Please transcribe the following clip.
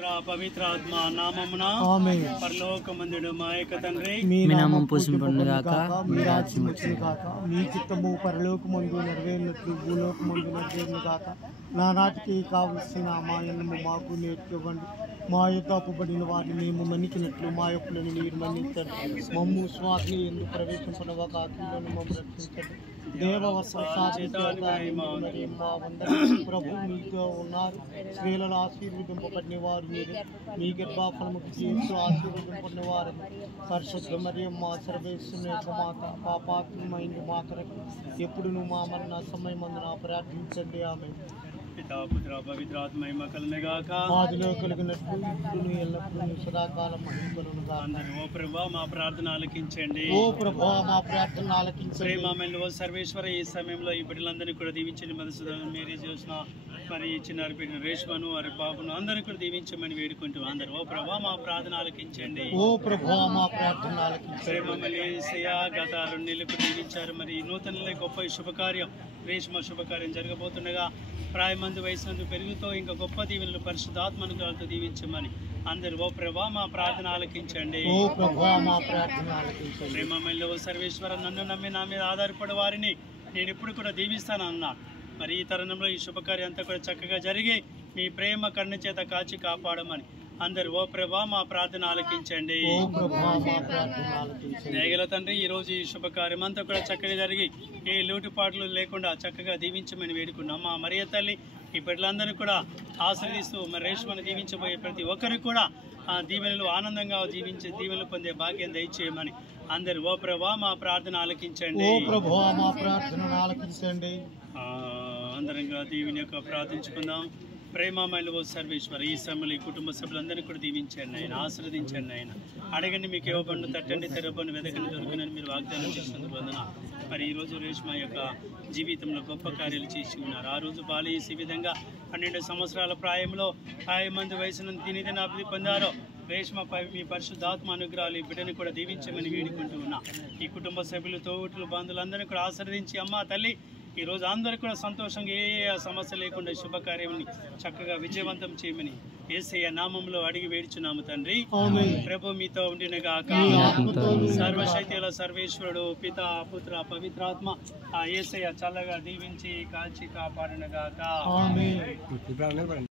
పుత్ర పవిత్రాత్మ నామమున పరలోకమందుడు మా యొక్క తండ్రి మీ నామం పూజింపబడునుగాక, మీ రాజ్యం వచ్చునుగాక, మీ చిత్తము పరలోకమందు నెరవేరినట్లు భూలోకమందు నెరవేరునుగాక. నానాటికి కావలసిన మా అన్నము మాకు నేర్చుకోవండి. మా యొక్క అప్పుబడిన వారిని మేము మన్నించినట్లు మా యొప్పులను మీరు మన్నించండి. మమ్ము స్వామి ఎందుకు ప్రవేశింపనవ కాకిలను మమ్మల్ని రక్షించండి. ప్రభు మీతో ఉన్నారు. స్త్రీలలో ఆశీర్వదింపబడిన వారు మీరు, మీ గర్భఫలముకు చేస్తూ ఆశీర్వదింపబడిన వారు. పరిశుద్ధ మరియమ్మ సర్వేశ్వరుని యొక్క మాత, పాపాత్మైన మా కొరకు ఎప్పుడును మా మరణ సమయమందున ప్రార్థించండి. ఆమె పితా పుత్ర పవిత్రాత్మ కలనగాక, ఆదిలో కలిగినట్లు ఇప్పుడు ఎల్లప్పుడూ సదాకాలం మహిమకలునుగాక. అందరూ ఓ ప్రభా మా ప్రార్థన ఆలకించండి. ఓ ప్రభా మా ప్రార్థన ఆలకించండి. ప్రేమలో సర్వేశ్వర ఈ సమయంలో ఈ బిడ్డలందరినీ కూడా దీవించండి. మధుసూదన్ మేరీ చూసిన మరి చిన్నారు బిడ్డ రేష్మను వారి బాబును అందరినీ కూడా దీవించమని వేడుకుంటూ అందరూ ఓ ప్రభా మా ప్రార్థన ఆలకించండి. ఓ ప్రభా మా ప్రార్థన ఆలకించండి. ప్రేమమల్లి గత 2 నెలలకు దీవించారు. మరి నూతన గొప్ప శుభకార్యం రేష్మ శుభకార్యం జరగబోతుండగా ప్రాయమంది వయసు పెరుగుతో ఇంకా గొప్ప దీవెనలు పరిశుద్ధాత్మనుగ్రహాలతో దీవించమని అందరూ ఓ ప్రభా మా ప్రార్థన ఆలకించండి. ఓ ప్రభా మా ప్రార్థన ఆలకించండి. ప్రేమమల్లి ఓ సర్వేశ్వర నన్ను నమ్మి నా మీద ఆధారపడే వారిని నేను ఎప్పుడు కూడా దీవిస్తాను అన్నాను. మరి ఈ తరుణంలో ఈ శుభకార్యం అంతా కూడా చక్కగా జరిగి మీ ప్రేమ కరుణ చేత కాచి కాపాడమని అందరూ ఓ ప్రభా మా ప్రార్థన ఆలకించండి. దయగల తండ్రి ఈ రోజు ఈ శుభకార్యం అంతా కూడా చక్కగా జరిగి ఏ లోటుపాట్లు లేకుండా చక్కగా దీవించమని వేడుకున్నాం. మా మరియ తల్లి ఈ బిడ్డలందరూ కూడా ఆశ్రయిస్తూ మరి రేష్మను దీవించబోయే ప్రతి ఒక్కరికి కూడా ఆ దీవెనలు ఆనందంగా దీవెనలు పొందే భాగ్యం దయచేయమని అందరూ ఓ ప్రభా మా ప్రార్థన ఆలకించండి. అందరంగా దీవిని యొక్క ప్రార్థించుకుందాం. ప్రేమమయులు ఓ సర్వేశ్వర ఈ సమయంలో ఈ కుటుంబ సభ్యులందరినీ కూడా దీవించండి ఆయన, ఆశీర్వదించండి ఆయన. అడగండి మీకు ఇవ్వబడిన, తట్టండి తెరవబడిన, వెదకండి దొరకనని మీరు వాగ్దానం చేసినందుకు వందన. మరి ఈరోజు రేష్మ యొక్క జీవితంలో గొప్ప కార్యాలు చేసి ఉన్నారు. ఆ రోజు బాలయేసి విధంగా 12 సంవత్సరాల ప్రాయంలో 50 మంది వయసును దినదిన అభివృద్ధి పొందారో రేష్మపై మీ పరిశుద్ధాత్మ అనుగ్రహాలు ఈ బిడ్డని కూడా దీవించమని వేడుకుంటూ ఉన్నా. ఈ కుటుంబ సభ్యులు, తోబుట్టులు, బంధువులందరినీ కూడా ఆశీర్వదించి అమ్మ తల్లి ఈరోజు అందరూ కూడా సంతోషంగా ఏ సమస్య లేకుండా శుభకార్యాన్ని చక్కగా విజయవంతం చేయమని యేసయ్య నామంలో అడిగి వేడుచున్నాము తండ్రి. ప్రభు మీతో ఉండినగాక. సర్వశక్తిలో సర్వేశ్వరుడు పిత పుత్ర పవిత్రాత్మ ఆ యేసయ్య చల్లగా దీవించి కాల్చి కాపాడునగాక.